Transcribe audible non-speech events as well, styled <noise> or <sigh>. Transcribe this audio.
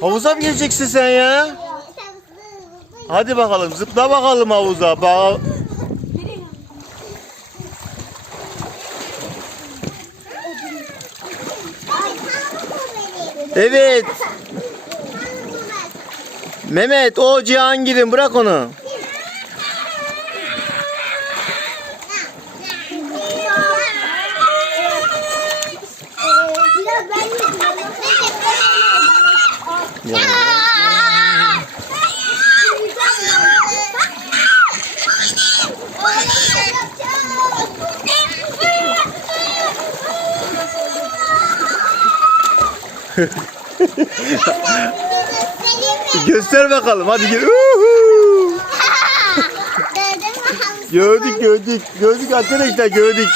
Havuza mı gireceksin sen ya? Hadi bakalım zıpla bakalım havuza. Ba evet. Mehmet o Cihangir'in bırak onu. Göster bakalım hadi gel. <laughs> Gördük gördük. Gördük arkadaşlar gördük.